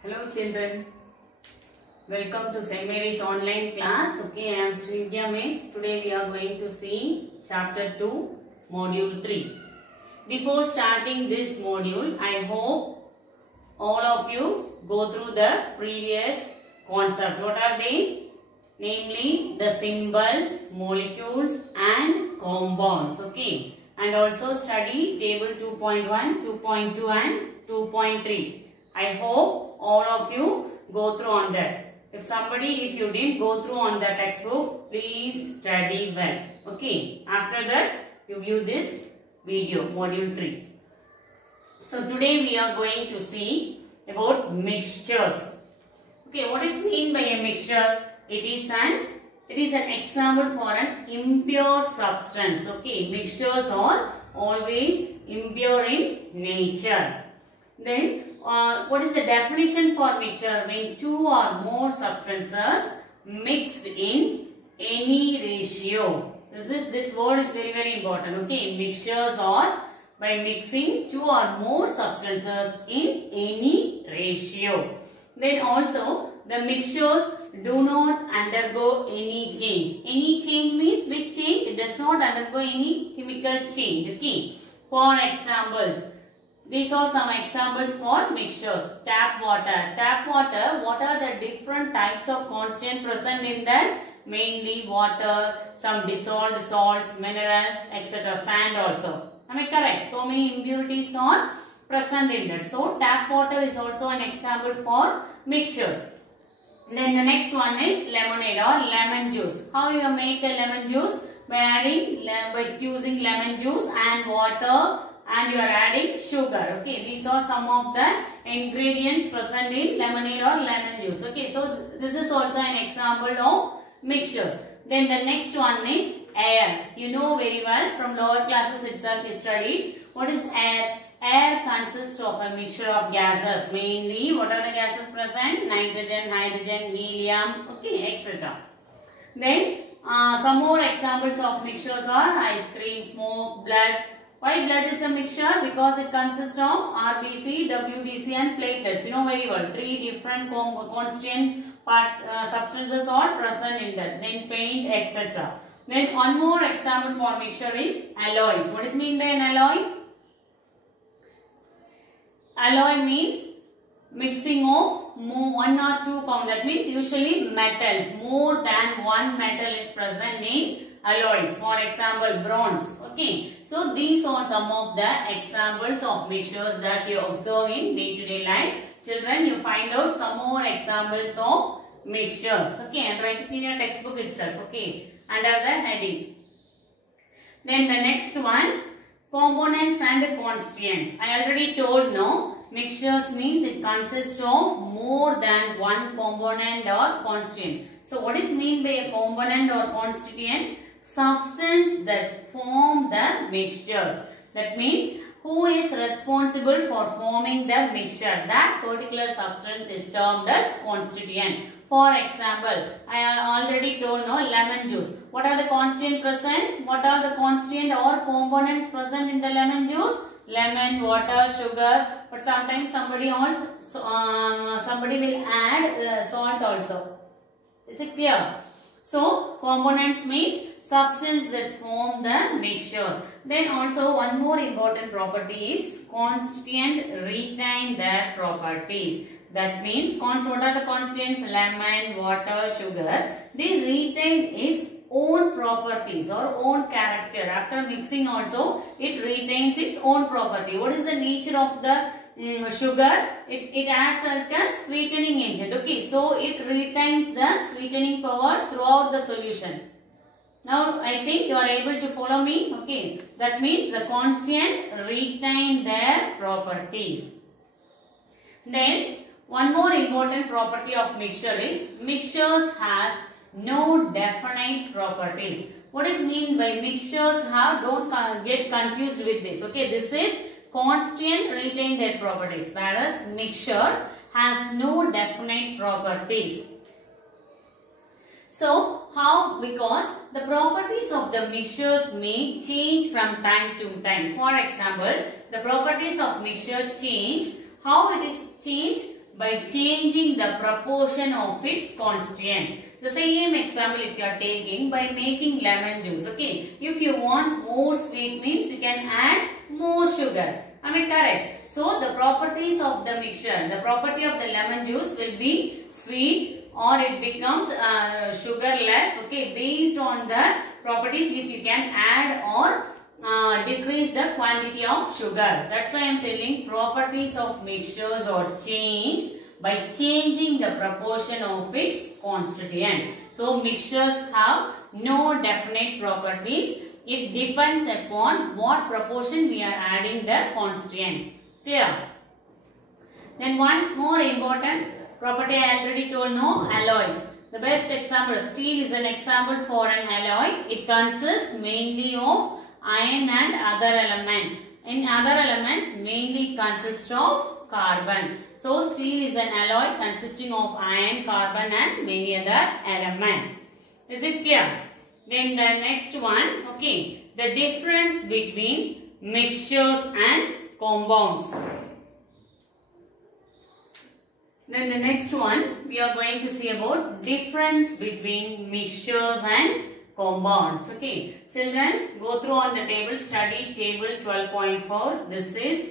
Hello children, welcome to St. Mary's online class. Okay, I am Srividya Miss. Today we are going to see chapter 2, module 3. Before starting this module, I hope all of you go through the previous concept. What are they? Namely, the symbols, molecules and compounds. Okay, and also study table 2.1, 2.2 and 2.3. I hope all of you go through on that. If you didn't go through on the textbook, please study well. Okay. After that, you view this video, module 3. So today we are going to see about mixtures. Okay, what is mean by a mixture? It is an example for an impure substance. Okay, mixtures are always impure in nature. Then, what is the definition for mixture? When two or more substances mixed in any ratio. This word is very, very important. Okay, mixtures are by mixing two or more substances in any ratio. Then also, the mixtures do not undergo any change. Any change means which change? It does not undergo any chemical change. Okay. For examples, these are some examples for mixtures. Tap water. Tap water, what are the different types of constituent present in that? Mainly water, some dissolved salts, minerals, etc. Sand also. Am I correct? So many impurities are present in that. So tap water is also an example for mixtures. Then the next one is lemonade or lemon juice. How you make a lemon juice? By using lemon juice and water, and you are adding sugar. Okay, these are some of the ingredients present in lemonade or lemon juice. Okay, so this is also an example of mixtures. Then the next one is air. You know very well from lower classes itself we studied. What is air? Air consists of a mixture of gases. Mainly, what are the gases present? Nitrogen, hydrogen, helium, okay, etc. Then some more examples of mixtures are ice cream, smoke, blood. Why blood is a mixture? Because it consists of RBC, WBC and platelets. You know very well. Three different constituent substances are present in that. Then paint, etc. Then one more example for mixture is alloys. What is mean by an alloy? Alloy means mixing of one or two compounds. That means usually metals. More than one metal is present in alloys. For example, bronze. Okay. So these are some of the examples of mixtures that you observe in day-to-day life. Children, you find out some more examples of mixtures. Okay. And write it in your textbook itself. Okay. Under the heading. Then the next one, components and constituents. I already told no. Mixtures means it consists of more than one component or constituent. So what is mean by a component or constituent? Substance that form the mixtures. That means who is responsible for forming the mixture? That particular substance is termed as constituent. For example, I already told no, lemon juice. What are the constituents present? What are the constituent or components present in the lemon juice? Lemon, water, sugar. But sometimes somebody will add salt also. Is it clear? So components means substance that form the mixtures. Then also one more important property is constituent retain their properties. That means what are the constituents? Lemon, water, sugar. They retain its own properties or own character. After mixing also, it retains its own property. What is the nature of the sugar? It acts like a sweetening agent. Okay, so it retains the sweetening power throughout the solution. Now, I think you are able to follow me. Okay, that means the constituent retain their properties. Then, one more important property of mixture is mixtures has no definite properties. What is mean by mixtures have? Don't get confused with this. Okay, this is constituent retain their properties, whereas mixture has no definite properties. So, how? Because the properties of the mixtures may change from time to time. For example, the properties of mixture change. How it is changed? by changing the proportion of its constituents. The same example if you are taking by making lemon juice. Okay, if you want more sweet means you can add more sugar. Am I correct? So the properties of the mixture, the property of the lemon juice will be sweet or it becomes sugarless. Okay, based on the properties, if you can add or decrease the quantity of sugar. That's why I am telling properties of mixtures are changed by changing the proportion of its constituent. So mixtures have no definite properties. It depends upon what proportion we are adding the constituents. Clear? Then one more important property I already told, no alloys. The best example, steel is an example for an alloy. It consists mainly of iron and other elements. In other elements mainly consist of carbon. So steel is an alloy consisting of iron, carbon and many other elements. Is it clear? Then the next one, okay, the difference between mixtures and compounds. Then the next one, we are going to see about difference between mixtures and compounds. Okay, children, go through on the table, study table 12.4. This is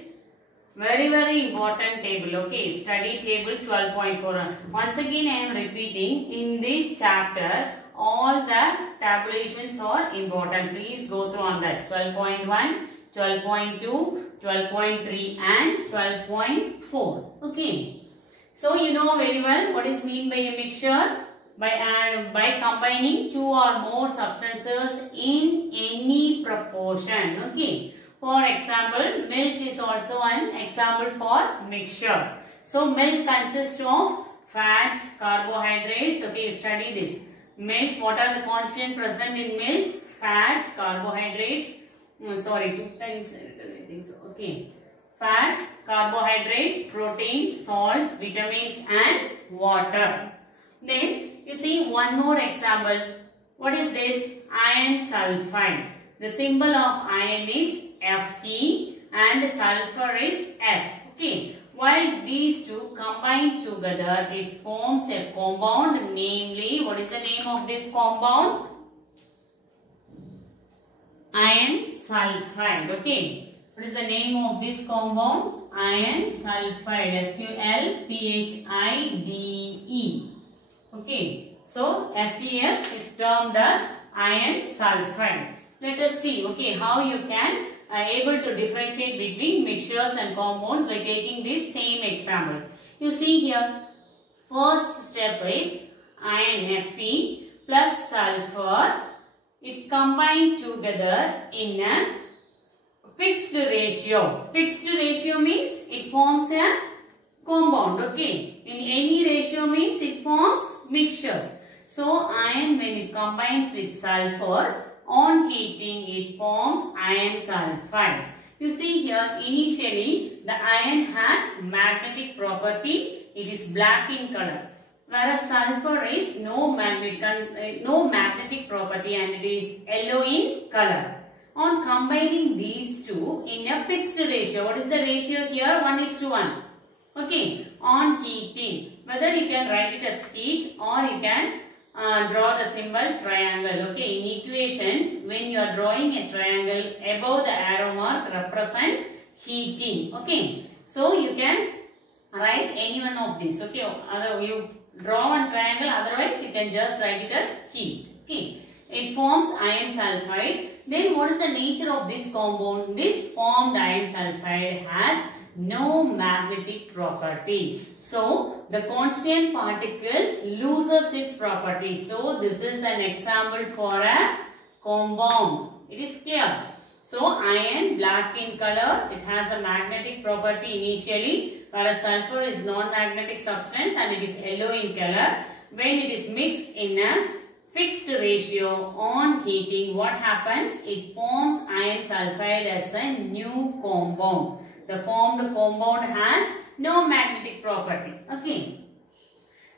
very important table. Okay, study table 12.4. Once again, I am repeating, in this chapter, all the tabulations are important. Please go through on that. 12.1, 12.2, 12.3 and 12.4. Okay. So you know very well what is mean by a mixture. By combining two or more substances in any proportion. Okay. For example, milk is also an example for mixture. So milk consists of fat, carbohydrates. Okay, study this. Milk, what are the constituents present in milk? Fat, carbohydrates. Sorry, 2 times. Okay. Fats, carbohydrates, proteins, salts, vitamins and water. Then you see one more example. What is this? Iron sulfide. The symbol of iron is Fe and sulfur is S. Okay. While these two combine together, it forms a compound. Namely, what is the name of this compound? Iron sulfide. Okay. What is the name of this compound? Iron sulfide. Sulphide. Okay. So FeS is termed as iron sulfide. Let us see, okay, how you can able to differentiate between mixtures and compounds by taking this same example. You see here, first step is iron Fe plus sulfur. It combined together in a fixed ratio. Fixed ratio means it forms a compound. Okay. In any ratio means it forms mixtures. So iron, when it combines with sulfur, on heating it forms iron sulfide. You see here, initially the iron has magnetic property. It is black in color. Whereas sulfur is no magnetic property and it is yellow in color. On combining these two in a fixed ratio, what is the ratio here? 1:1. Okay, on heating, whether you can write it as heat or you can draw the symbol triangle. Okay, in equations, when you are drawing a triangle, above the arrow mark represents heating. Okay, so you can write any one of these. Okay, other you draw one triangle, otherwise you can just write it as heat. Okay, it forms iron sulfide. Then what is the nature of this compound? This formed iron sulfide has no magnetic property. So the constituent particles loses its property. So this is an example for a compound. It is clear. So iron, black in color, it has a magnetic property initially, whereas sulfur is non-magnetic substance and it is yellow in color. When it is mixed in a fixed ratio on heating, what happens? It forms iron sulfide as a new compound. The formed compound has no magnetic property. Okay.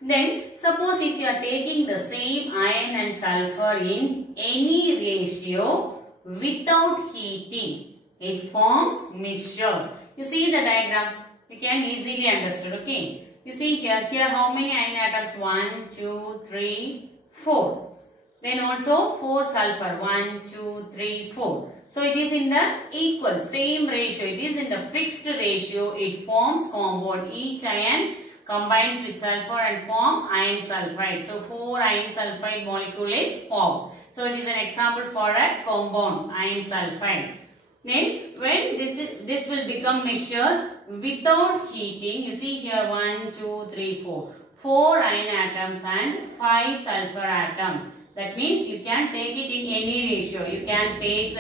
Then suppose if you are taking the same iron and sulfur in any ratio without heating, it forms mixtures. You see the diagram, you can easily understand. Okay. You see here how many iron atoms? 1, 2, 3, 4. Then also 4 sulfur. 1, 2, 3, 4. So it is in the equal, same ratio. It is in the fixed ratio. It forms compound. Each ion combines with sulfur and form iron sulfide. So 4 iron sulfide molecule is formed. So it is an example for a compound, iron sulfide. Then when this will become mixtures without heating, you see here 1, 2, 3, 4. 4 iron atoms and 5 sulfur atoms. That means you can take it in any ratio. You can take,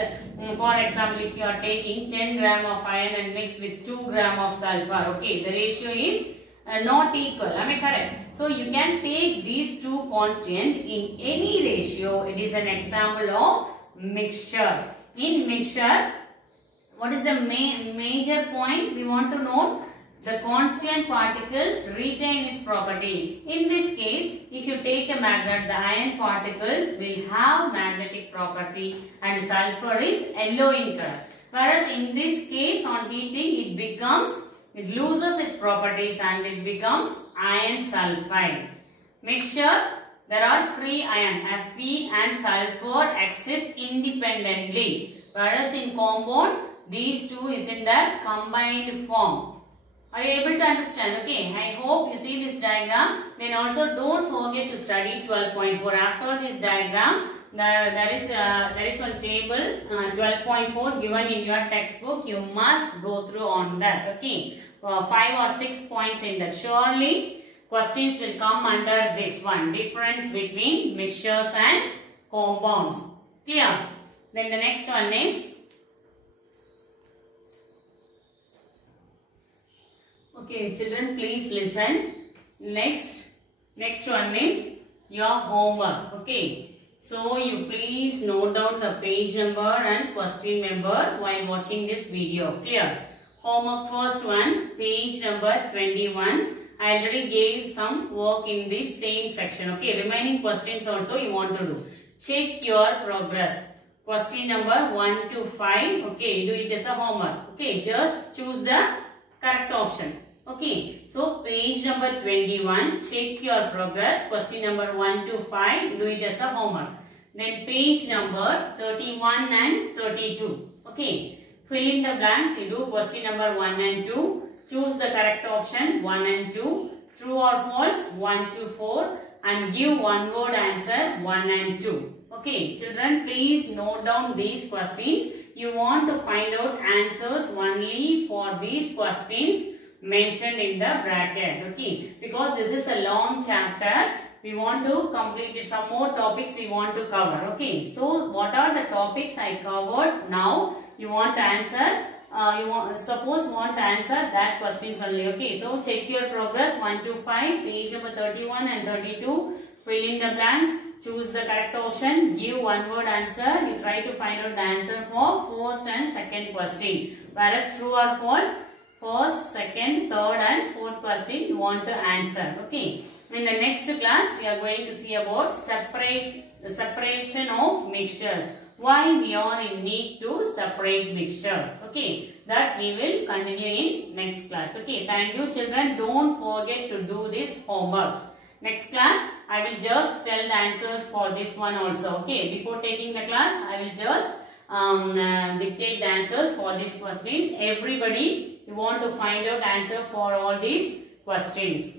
for example, if you are taking 10 gram of iron and mix with 2 gram of sulfur. Okay, the ratio is not equal. Am I correct? So you can take these two constants in any ratio. It is an example of mixture. In mixture, what is the major point we want to note? The constant particles retain its property. In this case, if you take a magnet, the iron particles will have magnetic property and sulfur is yellow in color. Whereas in this case, on heating, it loses its properties and it becomes iron sulfide. Mixture, there are free ion, Fe and sulfur exist independently. Whereas in compound, these two is in the combined form. Are you able to understand? Okay, I hope you see this diagram. Then also don't forget to study 12.4. After this diagram, there is one table 12.4 given in your textbook. You must go through on that. Okay, 5 or 6 points in that. Surely questions will come under this one. Difference between mixtures and compounds. Clear? Then the next one is. Okay, children, please listen. Next one is your homework. Okay, so you please note down the page number and question number while watching this video. Clear? Homework first one, page number 21. I already gave some work in this same section. Okay, remaining questions also you want to do. Check your progress. Question number 1 to 5. Okay, do it as a homework. Okay, just choose the correct option. Okay, so page number 21, check your progress. Question number 1 to 5, do it as a homework. Then page number 31 and 32. Okay, fill in the blanks. You do question number 1 and 2. Choose the correct option 1 and 2. True or false 1 to 4. And give one word answer 1 and 2. Okay, children, please note down these questions. You want to find out answers only for these questions mentioned in the bracket. Okay, because this is a long chapter, we want to complete it. Some more topics we want to cover. Okay, so what are the topics I covered now? You want to answer, suppose you want to answer that questions only. Okay, so check your progress 1 to 5, page number 31 and 32. Fill in the blanks, choose the correct option, give one word answer. You try to find out the answer for first and second question. Whereas true or false, first, second, third and fourth question you want to answer. Okay. In the next class, we are going to see about separation of mixtures. Why we are in need to separate mixtures. Okay. That we will continue in next class. Okay. Thank you, children. Don't forget to do this homework. Next class, I will just tell the answers for this one also. Okay. Before taking the class, I will just dictate the answers for these questions. Everybody, you want to find out answer for all these questions.